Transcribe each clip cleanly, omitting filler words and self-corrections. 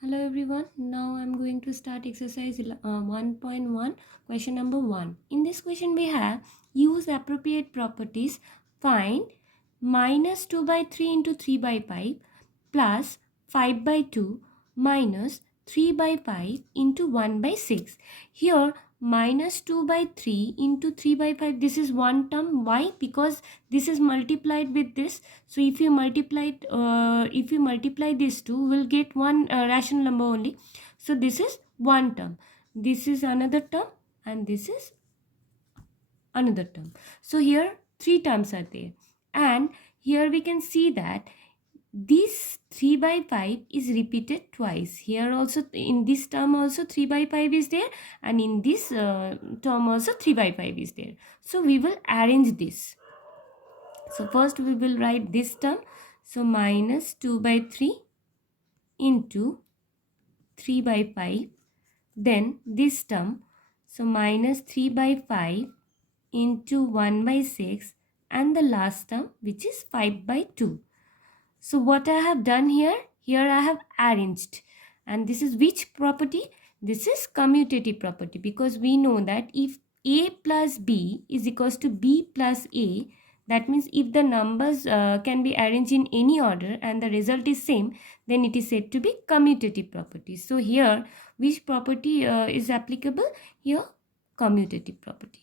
Hello everyone. Now I'm going to start exercise 1.1 question number 1. In this question we have use appropriate properties. Find minus 2 by 3 into 3 by 5 plus 5 by 2 minus 3 by 5 into 1 by 6. Here minus 2 by 3 into 3 by 5, this is one term. Why? Because this is multiplied with this. So if you multiply these two, we'll get one rational number only. So this is one term, this is another term, and this is another term. So here three terms are there, and here we can see that this 3 by 5 is repeated twice. Here also, in this term also 3 by 5 is there, and in this term also 3 by 5 is there. So we will arrange this. So first we will write this term. So minus 2 by 3 into 3 by 5. Then this term. So minus 3 by 5 into 1 by 6. And the last term, which is 5 by 2. So what I have done here? Here I have arranged. And this is which property? This is commutative property, because we know that if A plus B is equals to B plus A, that means if the numbers can be arranged in any order and the result is same, then it is said to be commutative property. So here, which property is applicable? Here, commutative property.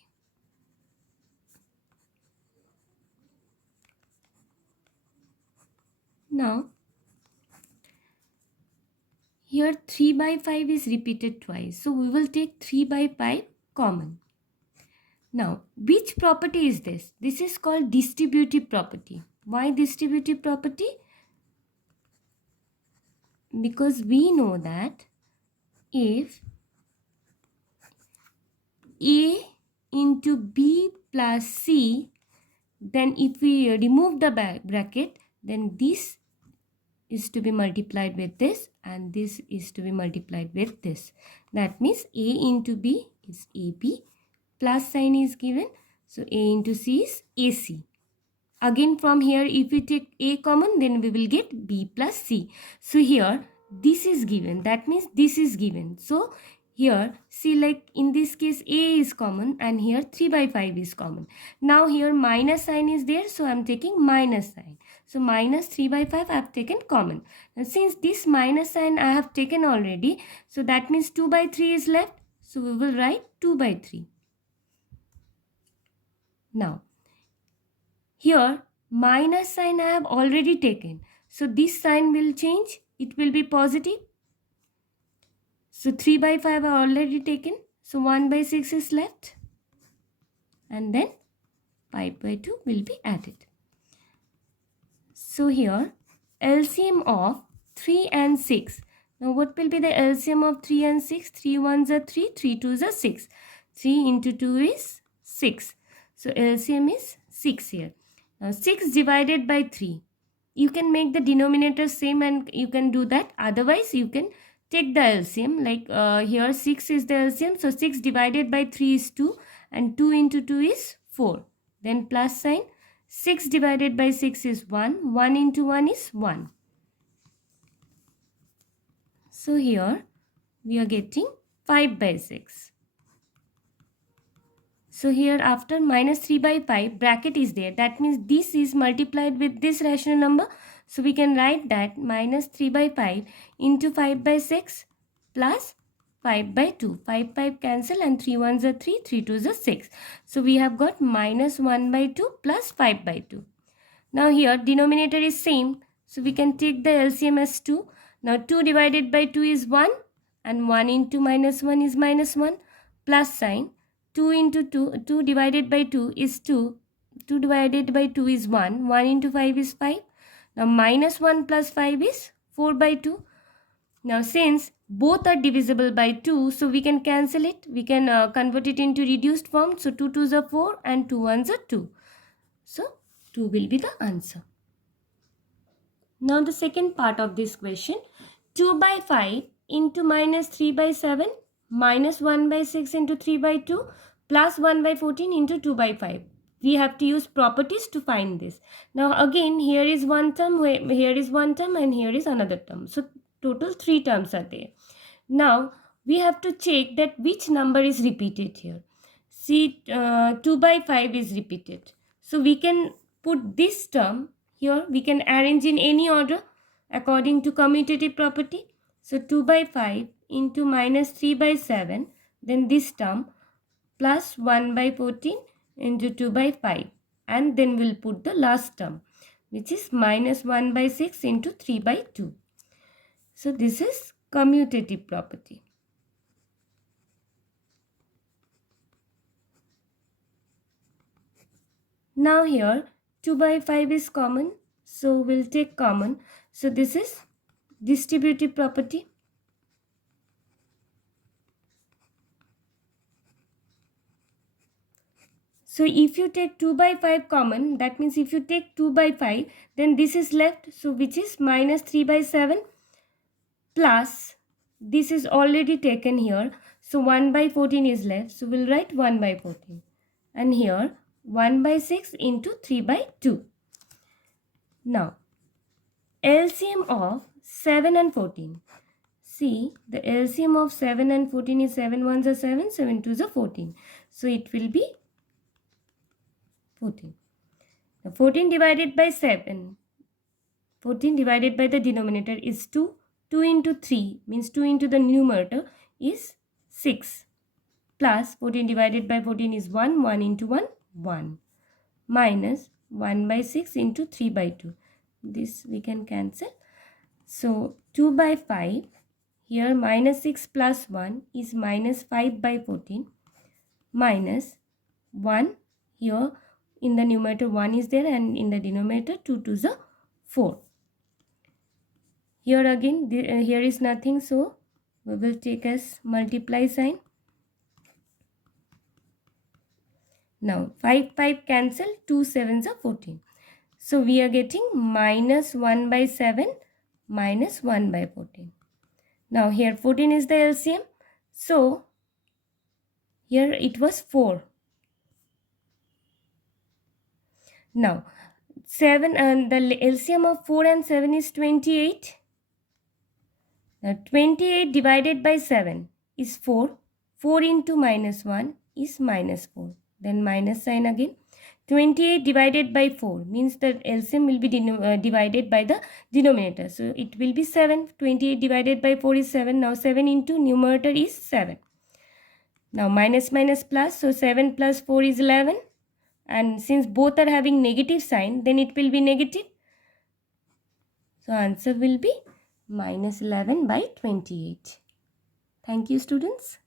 Now, here 3 by 5 is repeated twice. So we will take 3 by 5 common. Now, which property is this? This is called distributive property. Why distributive property? Because we know that if A into B plus C, then if we remove the bracket, then this is to be multiplied with this, and this is to be multiplied with this. That means A into B is AB, plus sign is given. So A into C is AC. Again from here, if we take A common, then we will get B plus C. So here this is given, that means this is given. So here, see, like in this case A is common, and here 3 by 5 is common. Now here minus sign is there, so I am taking minus sign. So minus 3 by 5 I have taken common. And since this minus sign I have taken already, so that means 2 by 3 is left. So we will write 2 by 3. Now here minus sign I have already taken. So this sign will change. It will be positive. So 3 by 5 are already taken. So 1 by 6 is left. And then 5 by 2 will be added. So here LCM of 3 and 6. Now what will be the LCM of 3 and 6? 3 ones are 3, 3 twos are 6. 3 into 2 is 6. So LCM is 6 here. Now 6 divided by 3. You can make the denominator same and you can do that. Otherwise you can take the LCM, like here 6 is the LCM. So 6 divided by 3 is 2, and 2 into 2 is 4. Then plus sign. 6 divided by 6 is 1. 1 into 1 is 1. So here we are getting 5 by 6. So here after minus 3 by 5, bracket is there. That means this is multiplied with this rational number. So we can write that minus 3 by 5 into 5 by 6 plus 5 by 2. 5 cancel, and 3 ones are 3, 3 twos are 6. So we have got minus 1 by 2 plus 5 by 2. Now here denominator is same. So we can take the LCM as 2. Now 2 divided by 2 is 1, and 1 into minus 1 is minus 1, plus sign. 2 into 2, 2 divided by 2 is 2. 2 divided by 2 is 1. 1 into 5 is 5. Now minus 1 plus 5 is 4 by 2. Now since both are divisible by 2, so we can cancel it. We can convert it into reduced form. So 2 twos are 4 and 2 ones are 2. So 2 will be the answer. Now the second part of this question. 2 by 5 into minus 3 by 7 minus 1 by 6 into 3 by 2 plus 1 by 14 into 2 by 5. We have to use properties to find this. Now again, here is one term, here is one term, and here is another term. So total 3 terms are there. Now we have to check that which number is repeated here. See, 2 by 5 is repeated. So we can put this term here. We can arrange in any order according to commutative property. So 2 by 5 into minus 3 by 7. Then this term plus 1 by 14 into 2 by 5. And then we'll put the last term, which is minus 1 by 6 into 3 by 2. So this is commutative property. Now here 2 by 5 is common, so we'll take common. So this is distributive property. So if you take 2 by 5 common, that means if you take 2 by 5, then this is left, so which is minus 3 by 7 plus, this is already taken here, so 1 by 14 is left, so we'll write 1 by 14. And here 1 by 6 into 3 by 2. Now LCM of 7 and 14. See, the LCM of 7 and 14 is 7 ones are 7, 7 twos are 14. So it will be 14. Now 14 divided by 7, 14 divided by the denominator is 2. 2 into 3 means 2 into the numerator is 6. Plus 14 divided by 14 is 1. 1 into 1, 1. Minus 1 by 6 into 3 by 2. This we can cancel. So 2 by 5. Here minus 6 plus 1 is minus 5 by 14. Minus 1. Here in the numerator 1 is there and in the denominator 2 twos are 4. Here again here is nothing, so we will take as multiply sign. Now 5 cancel, 2 sevens are 14. So we are getting minus 1 by 7 minus 1 by 14. Now here 14 is the LCM. So here it was 4. Now 7 and the LCM of 4 and 7 is 28. Now 28 divided by 7 is 4. 4 into minus 1 is minus 4. Then minus sign again. 28 divided by 4 means that LCM will be divided by the denominator. So it will be 7. 28 divided by 4 is 7. Now 7 into numerator is 7. Now minus minus plus. So 7 plus 4 is 11. And since both are having negative sign, then it will be negative. So answer will be minus 11 by 28. Thank you, students.